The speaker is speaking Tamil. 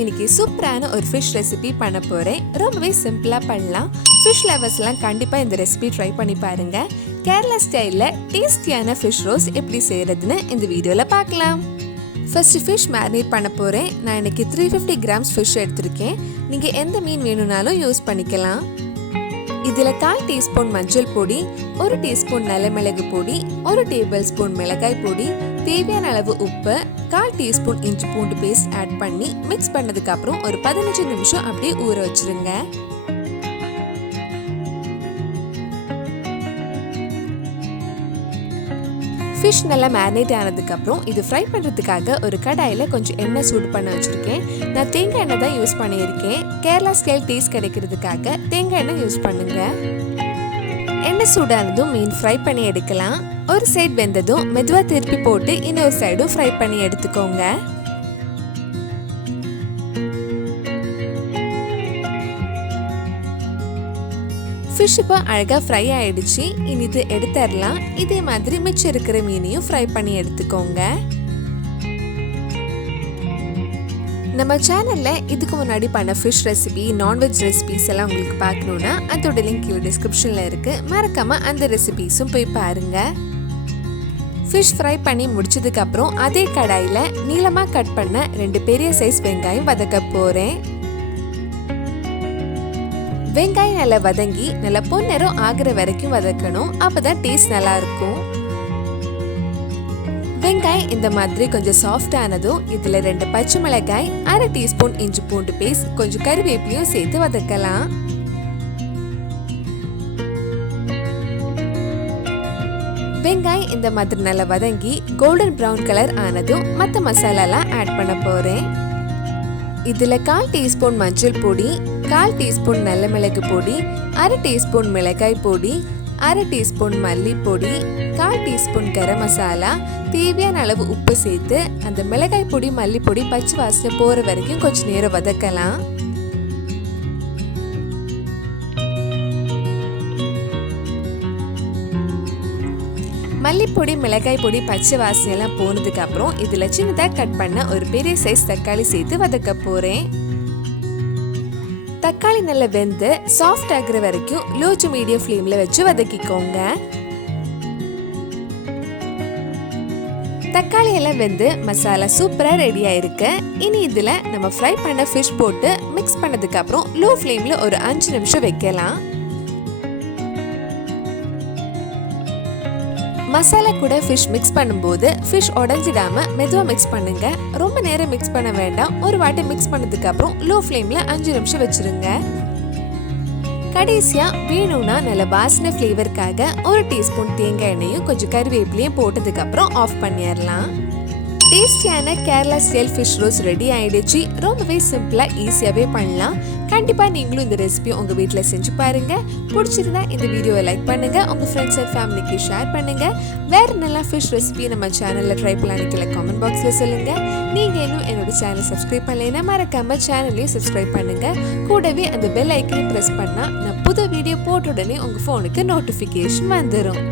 இன்னைக்கு சூப்பரான ஒரு ஃபிஷ் ரெசிபி பண்ண போறேன். ரொம்பவே சிம்பிளா பண்ணலாம். ஃபிஷ் லவர்ஸ்லாம் கண்டிப்பா இந்த ரெசிபி ட்ரை பண்ணி பாருங்க. கேரளா ஸ்டைல்ல டேஸ்டியான ஃபிஷ் ரோஸ்ட் எப்படி செய்யறதுன்னு இந்த வீடியோல பார்க்கலாம். ஃபர்ஸ்ட் ஃபிஷ் மேரினேட் பண்ண போறேன். நான் இன்னைக்கு 350 கிராம்ஸ் ஃபிஷ் எடுத்திருக்கேன். நீங்க எந்த மீன் வேணும்னாலும் யூஸ் பண்ணிக்கலாம். இதில் 1/4 டீஸ்பூன் மஞ்சள் பொடி, 1 டீஸ்பூன் நல்ல மிளகு பொடி, 1 டேபிள் ஸ்பூன் மிளகாய் பொடி, தேவையான அளவு உப்பு, 1/4 டீஸ்பூன் இஞ்சி பூண்டு பேஸ்ட் ஆட் பண்ணி மிக்ஸ் பண்ணதுக்கு அப்புறம் ஒரு 15 நிமிஷம் அப்படியே ஊற வச்சிருங்க. ஃபிஷ் நல்லா மேரினேட் ஆனதுக்கப்புறம் இது ஃப்ரை பண்ணுறதுக்காக ஒரு கடாயில் கொஞ்சம் எண்ணெய் சூடு பண்ண வச்சுருக்கேன். நான் தேங்காய் எண்ணெய் தான் யூஸ் பண்ணியிருக்கேன். கேரளா ஸ்டைல் டேஸ்ட் கிடைக்கிறதுக்காக தேங்காய் எண்ணெய் யூஸ் பண்ணுங்க. எண்ணெய் சூடானதும் மீன் ஃப்ரை பண்ணி எடுக்கலாம். ஒரு சைடு வெந்ததும் மெதுவாக திருப்பி போட்டு இன்னொரு சைடும் ஃப்ரை பண்ணி எடுத்துக்கோங்க. ஃபிஷ் இப்போ அழகாக ஃப்ரை ஆயிடுச்சு. இனி இது எடுத்துடலாம். இதே மாதிரி மிச்சம் இருக்கிற மீனையும் ஃப்ரை பண்ணி எடுத்துக்கோங்க. நம்ம சேனலில் இதுக்கு முன்னாடி பண்ண ஃபிஷ் ரெசிபி, நான்வெஜ் ரெசிபிஸ் எல்லாம் உங்களுக்கு பார்க்கணுன்னா அதோட லிங்க் கீழே டிஸ்கிரிப்ஷனில் இருக்குது. மறக்காமல் அந்த ரெசிபிஸும் போய் பாருங்கள். ஃபிஷ் ஃப்ரை பண்ணி முடிச்சதுக்கப்புறம் அதே கடாயில் நீளமாக கட் பண்ண 2 பெரிய சைஸ் வெங்காயம் வதக்க போகிறேன். வெங்காயம் நல்லா வதங்கி நல்லா பொன்னிறம் ஆகிற வரைக்கும் வதக்கணும். அப்பதான் டேஸ்ட் நல்லா இருக்கும். வெங்காயம் இந்த மாதிரி கொஞ்சம் சாஃப்ட் ஆனதும் இதுல 2 பச்சை மிளகாய், 1/2 டீஸ்பூன் இஞ்சி பூண்டு பேஸ்ட், கொஞ்சம் கறிவேப்பிலையும் சேர்த்து வதக்கலாம். வெங்காயம் இந்த மாதிரி நல்லா வதங்கி கோல்டன் ப்ரௌன் கலர் ஆனதும் மற்ற மசாலாலாம் ஆட் பண்ண போறேன். இதுல 1/4 டீஸ்பூன் மஞ்சள் பொடி, 1/4 டீஸ்பூன் நல்ல மிளகு பொடி, 1/2 டீஸ்பூன் மிளகாய் பொடி, 1/2 டீஸ்பூன் மல்லிப்பொடி, 1/4 டீஸ்பூன் கரம் மசாலா, தேவையான அளவு உப்பு சேர்த்து அந்த மிளகாய் பொடி மல்லிப்பொடி பச்சை வாசனை போற வரைக்கும் கொஞ்சம் நேரம் வதக்கலாம். மல்லிப்பொடி மிளகாய் பொடி பச்சை வாசனை எல்லாம் போனதுக்கு அப்புறம் இதுல சின்னதாக கட் பண்ண ஒரு பெரிய சைஸ் தக்காளி சேர்த்து வதக்க போறேன். தக்காளி நல்லா வெந்து சாஃப்ட் ஆகுற வரைக்கும் லோ டு மீடியம் ஃப்ளேம்ல வச்சு வதக்கிக்கோங்க. தக்காளி எல்லாம் வெந்து மசாலா சூப்பரா ரெடி ஆயிருக்கு. இனி இதுல நம்ம ஃப்ரை பண்ண ஃபிஷ் போட்டு மிக்ஸ் பண்ணதுக்கு அப்புறம் லோ ஃப்ளேம்ல ஒரு 5 நிமிஷம் வைக்கலாம். மசாலா கூட ஃபிஷ் மிக்ஸ் பண்ணும்போது ஃபிஷ் உடஞ்சிடாம மெதுவாக மிக்ஸ் பண்ணுங்க. ரொம்ப நேரம் மிக்ஸ் பண்ண வேண்டாம். ஒரு வாட்டி மிக்ஸ் பண்ணதுக்கு அப்புறம் லோ ஃப்ளேம்ல 5 நிமிஷம் வச்சிருங்க. கடைசியா வேணும்னா நல்ல வாசனை ஃப்ளேவருக்காக 1 டீஸ்பூன் தேங்காய் எண்ணெயும் கொஞ்சம் கறிவேப்பிலையும் போட்டதுக்கு அப்புறம் ஆஃப் பண்ணிடலாம். டேஸ்டியான Kerala style fish roast ready ஆயிடுச்சு. ரொம்பவே சிம்பிளா ஈஸியாவே பண்ணலாம். கண்டிப்பா நீங்களும் இந்த ரெசிபி உங்க வீட்டில் செஞ்சு பாருங்க. பிடிச்சிருந்தா இந்த வீடியோவை லைக் பண்ணுங்க, உங்க ஃப்ரெண்ட்ஸ் அண்ட் ஃபேமிலிக்கு ஷேர் பண்ணுங்க. வேற நல்ல ஃபிஷ் ரெசிபி நம்ம சேனல்ல ட்ரை பண்ணலான்னு கமெண்ட் பாக்ஸ்ல சொல்லுங்க. நீங்க இன்னும் என்னோட சேனல் சப்ஸ்கிரைப் பண்ணலைன்னா மறக்காம சேனலையும் சப்ஸ்கிரைப் பண்ணுங்க. கூடவே அந்த பெல் ஐக்கனை பிரஸ் பண்ணா நான் புது வீடியோ போட்ட உடனே உங்க போனுக்கு நோட்டிபிகேஷன் வந்துடும்.